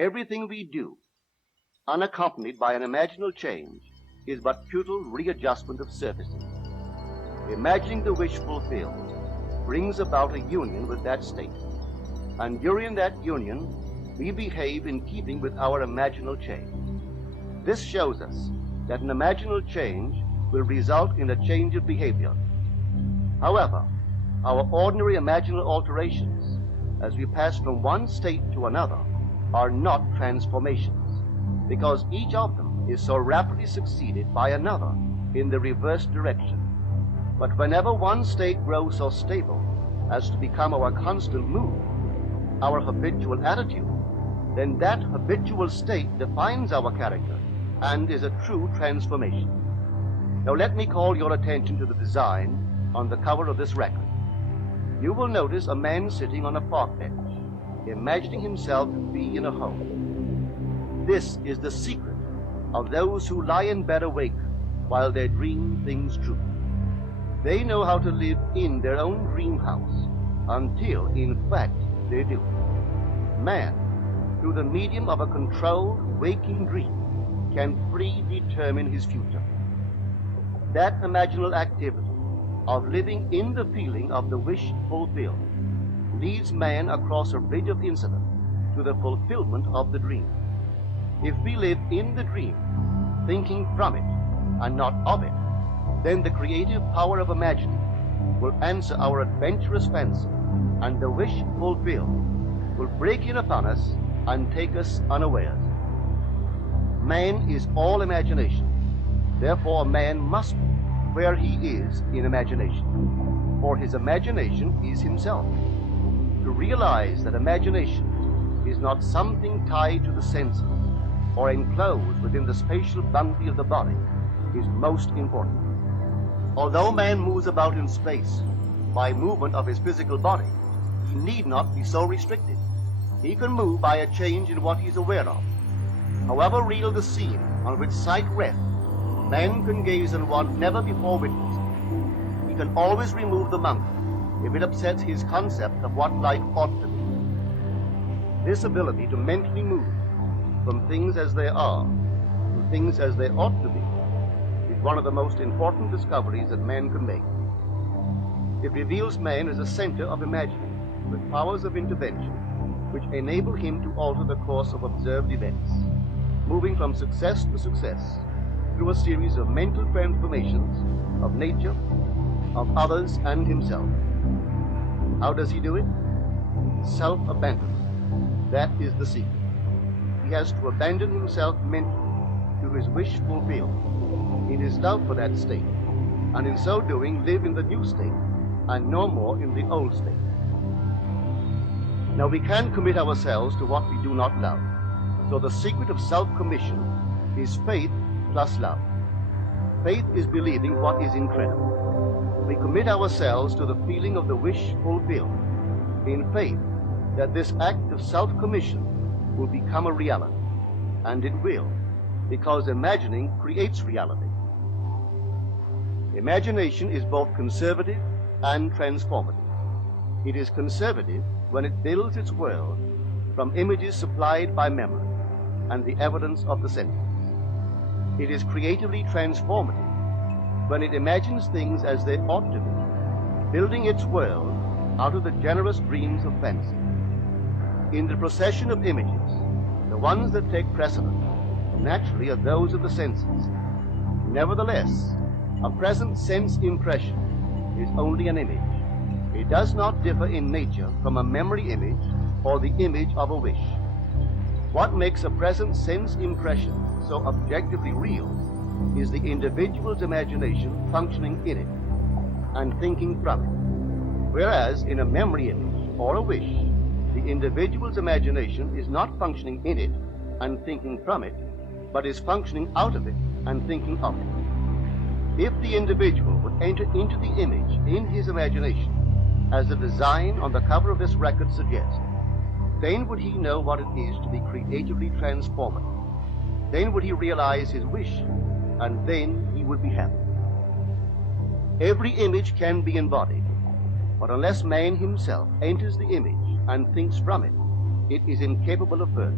Everything we do, unaccompanied by an imaginal change, is but futile readjustment of surfaces. Imagining the wish fulfilled brings about a union with that state, and during that union, we behave in keeping with our imaginal change. This shows us that an imaginal change will result in a change of behavior. However, our ordinary imaginal alterations, as we pass from one state to another, are not transformations, because each of them is so rapidly succeeded by another in the reverse direction. But whenever one state grows so stable as to become our constant mood, our habitual attitude, then that habitual state defines our character and is a true transformation. Now let me call your attention to the design on the cover of this record. You will notice a man sitting on a park bench, imagining himself to be in a home. This is the secret of those who lie in bed awake while they dream things true. They know how to live in their own dream house until, in fact, they do. Man, through the medium of a controlled waking dream, can predetermine his future. That imaginal activity of living in the feeling of the wish fulfilled leads man across a bridge of incident to the fulfillment of the dream. If we live in the dream, thinking from it and not of it, then the creative power of imagining will answer our adventurous fancy, and the wish fulfilled will break in upon us and take us unawares. Man is all imagination. Therefore, a man must be where he is in imagination, for his imagination is himself. To realize that imagination is not something tied to the senses or enclosed within the spatial boundary of the body is most important. Although man moves about in space by movement of his physical body, he need not be so restricted. He can move by a change in what he is aware of. However real the scene on which sight rests, man can gaze on what never before witnessed. He can always remove the monkey if it upsets his concept of what life ought to be. This ability to mentally move from things as they are to things as they ought to be is one of the most important discoveries that man can make. It reveals man as a center of imagining with powers of intervention which enable him to alter the course of observed events, moving from success to success through a series of mental transformations of nature, of others, and himself. How does he do it? Self-abandonment. That is the secret. He has to abandon himself mentally to his wish fulfilled, in his love for that state, and in so doing live in the new state, and no more in the old state. Now we can commit ourselves to what we do not love, so the secret of self-commission is faith plus love. Faith is believing what is incredible. We commit ourselves to the feeling of the wish fulfilled, in faith that this act of self-commission will become a reality, and it will, because imagining creates reality. Imagination is both conservative and transformative. It is conservative when it builds its world from images supplied by memory and the evidence of the senses. It is creatively transformative when it imagines things as they ought to be, building its world out of the generous dreams of fancy. In the procession of images, the ones that take precedence naturally are those of the senses. Nevertheless, a present sense impression is only an image. It does not differ in nature from a memory image or the image of a wish. What makes a present sense impression so objectively real is the individual's imagination functioning in it and thinking from it. Whereas in a memory image or a wish, the individual's imagination is not functioning in it and thinking from it, but is functioning out of it and thinking of it. If the individual would enter into the image in his imagination, as the design on the cover of this record suggests, then would he know what it is to be creatively transformative. Then would he realize his wish, and then he would be happy. Every image can be embodied, but unless man himself enters the image and thinks from it, it is incapable of birth.